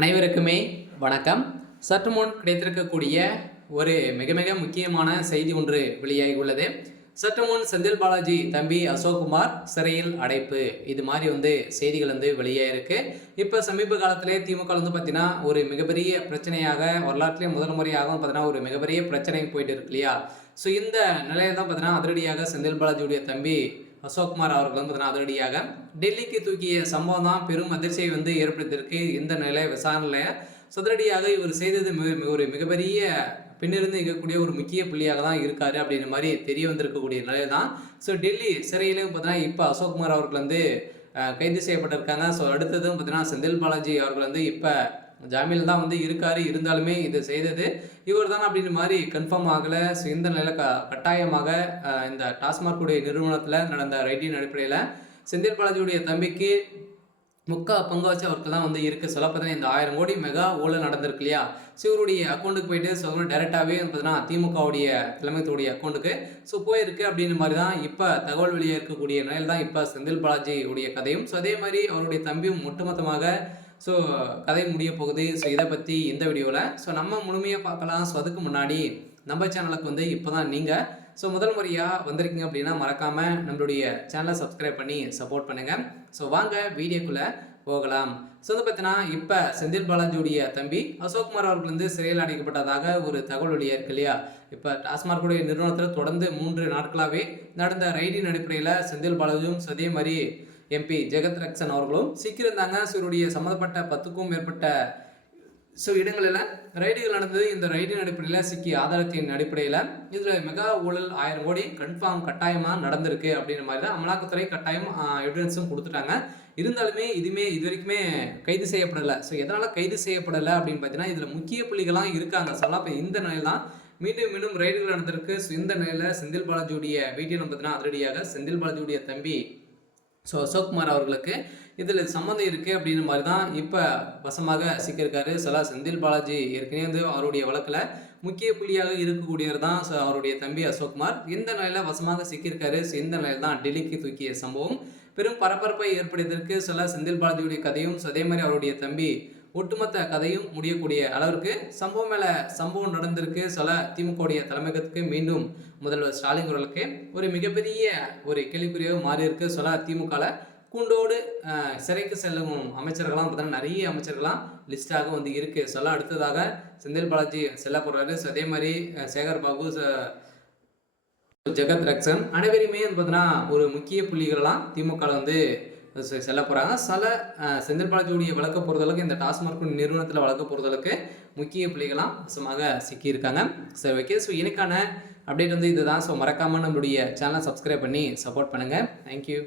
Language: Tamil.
அனைவருக்குமே வணக்கம். சற்று முன் கிடைத்திருக்கக்கூடிய ஒரு மிக மிக முக்கியமான செய்தி ஒன்று வெளியாகி உள்ளது. சற்று முன் செந்தில் பாலாஜி தம்பி அசோக்குமார் சிறையில் அடைப்பு, இது மாதிரி செய்திகள் வெளியாயிருக்கு. இப்போ சமீப காலத்திலே திமுக பார்த்தீங்கன்னா ஒரு மிகப்பெரிய பிரச்சனையாக, வரலாற்றிலே முதல் முறையாக பார்த்தீங்கன்னா ஒரு மிகப்பெரிய பிரச்சனை போயிட்டு இருக்கு இல்லையா? ஸோ இந்த நிலையில தான் பார்த்தீங்கன்னா அதிரடியாக செந்தில் பாலாஜியுடைய தம்பி அசோக்குமார் அவர்கள் பார்த்தீங்கன்னா அதிரடியாக டெல்லிக்கு தூக்கிய சம்பவம் தான் பெரும் அதிர்ச்சியை ஏற்படுத்தியிருக்கு. இந்த நிலை விசாரணையில் அதிரடியாக இவர் செய்தது ஒரு மிகப்பெரிய பின்னிருந்து இருக்கக்கூடிய ஒரு முக்கிய புள்ளியாக தான் இருக்காரு அப்படின்ற மாதிரி தெரிய வந்திருக்கக்கூடிய நிலை தான். ஸோ டெல்லி சிறையிலையும் பார்த்தீங்கன்னா இப்போ அசோக்குமார் அவர்கள் கைது செய்யப்பட்டிருக்காங்க. ஸோ அடுத்ததும் பார்த்தீங்கன்னா செந்தில் பாலாஜி அவர்கள் இப்போ ஜாமீனில் தான் இருக்காரு. இருந்தாலுமே இது செய்தது இவர் தான் அப்படின்ற மாதிரி கன்ஃபார்ம் ஆகலை. ஸோ இந்த நிலையில் கட்டாயமாக இந்த டாஸ்மார்க்குடைய நிறுவனத்தில் நடந்த ரைட்டின் அடிப்படையில் செந்தில் பாலாஜியுடைய தம்பிக்கு பங்கு வச்சு அவருக்கு தான் இருக்குது. சொல்ல பார்த்தீங்கன்னா இந்த 1000 கோடி மெகா ஊழல் நடந்திருக்கு இல்லையா? ஸோ இவருடைய அக்கௌண்ட்டுக்கு போயிட்டு சொல்லணும் டேரெக்டாகவே பார்த்தீங்கன்னா திமுகவுடைய தலைமைத்துடைய அக்கௌண்ட்டுக்கு ஸோ போயிருக்கு அப்படின்ற மாதிரி தான் இப்போ தகவல் வெளியே இருக்கக்கூடிய நிலையில் தான் இப்போ செந்தில் பாலாஜி உடைய கதையும், ஸோ அதே மாதிரி அவருடைய தம்பியும் ஒட்டுமொத்தமாக ஸோ கதை முடிய போகுது. ஸோ இதை பற்றி இந்த வீடியோவில் ஸோ நம்ம முழுமையாக பார்க்கலாம். ஸோ அதுக்கு முன்னாடி நம்ம சேனலுக்கு இப்போ தான் நீங்கள் ஸோ முதல் முறையாக வந்திருக்கீங்க அப்படின்னா மறக்காமல் நம்மளுடைய சேனலை சப்ஸ்கிரைப் பண்ணி சப்போர்ட் பண்ணுங்கள். ஸோ வாங்க வீடியோக்குள்ளே போகலாம். ஸோ பார்த்தீங்கன்னா இப்போ செந்தில் பாலாஜியுடைய தம்பி அசோக்குமார் அவர்கள் சிறையில் அடைக்கப்பட்டதாக ஒரு தகவல் வெளியாக இருக்கு இல்லையா? இப்போ டாஸ்மார்க்குடைய நிறுவனத்தில் தொடர்ந்து 3 நாட்களாகவே நடந்த ரைடின் அடிப்படையில் செந்தில் பாலாஜியும் அதே மாதிரி எம்பி ஜெகத் ரக்ஷன் அவர்களும் சிக்கியிருந்தாங்க. ஸோ இவருடைய சம்மந்தப்பட்ட 10க்கும் மேற்பட்ட இடங்களில் ரைடுகள் நடந்தது. இந்த ரைடின் அடிப்படையில் சிக்கி ஆதாரத்தின் அடிப்படையில் இதில் மெகா ஊழல் 1000 கோடி கட்டாயமாக நடந்திருக்கு அப்படின்ற மாதிரி தான் அமலாக்கத்துறை கட்டாயம் எவிடன்ஸும் கொடுத்துட்டாங்க. இருந்தாலுமே இது வரைக்குமே கைது செய்யப்படலை. ஸோ எதனால் கைது செய்யப்படலை அப்படின்னு பார்த்தீங்கன்னா இதில் முக்கிய புள்ளிகளாம் இருக்காங்க. சொல்லலாம் இப்போ இந்த நிலையெல்லாம் மீண்டும் ரைடுகள் நடந்திருக்கு. ஸோ இந்த நிலையில் செந்தில் பாலாஜியுடைய வீட்டில் பார்த்தீங்கன்னா அதிரடியாக செந்தில் பாலாஜியுடைய தம்பி ஸோ அசோக்குமார் அவர்களுக்கு இதில் சம்மந்தம் இருக்குது அப்படின்ற மாதிரி தான் இப்போ வசமாக சிக்கியிருக்காரு. செந்தில் பாலாஜி ஏற்கனவே அவருடைய வழக்கில் முக்கிய புள்ளியாக இருக்கக்கூடியவர் தான் அவருடைய தம்பி அசோக்குமார். இந்த நிலையில் வசமாக சிக்கியிருக்காரு. ஸோ இந்த நிலையில் தான் டெல்லிக்கு தூக்கிய சம்பவம் பெரும் பரபரப்பை ஏற்படுத்தியிருக்கு. செந்தில் பாலாஜியுடைய கதையும் அதே மாதிரி அவருடைய தம்பி ஒட்டுமொத்த கதையும் முடியக்கூடிய அளவிற்கு சம்பவம் மேலே சம்பவம் நடந்திருக்கு. திமுகவுடைய தலைமையகத்துக்கு மீண்டும் முதல்வர் ஸ்டாலின் அவர்களுக்கு ஒரு மிகப்பெரிய ஒரு கேள்விக்குறியாக மாறி இருக்கு. திமுகவில் கூண்டோடு சிறைக்கு செல்லும் அமைச்சர்கள்லாம் பார்த்தீங்கன்னா நிறைய அமைச்சர்கள்லாம் லிஸ்டாக இருக்கு. அடுத்ததாக செந்தில் பாலாஜி செல்ல போகிறாரு. அதே மாதிரி சேகர் பாபு, ஜெகத் ரக்ஷன் அனைவருமே பார்த்தீங்கன்னா ஒரு முக்கிய புள்ளிகளெல்லாம் திமுகவில் செல்ல போகிறாங்க. செந்தில் பாலாஜியுடைய வழக்க பொறுத்தளவுக்கு இந்த டாஸ்மார்க் நிறுவனத்தில் வழக்க பொறுத்தளவுக்கு முக்கிய புள்ளிகளாம் வசமாக சிக்கியிருக்காங்க. சரி, ஓகே. ஸோ எனக்கான அப்டேட் இதுதான். ஸோ மறக்காமல் நம்மளுடைய சேனலை சப்ஸ்கிரைப் பண்ணி சப்போர்ட் பண்ணுங்கள். தேங்க்யூ.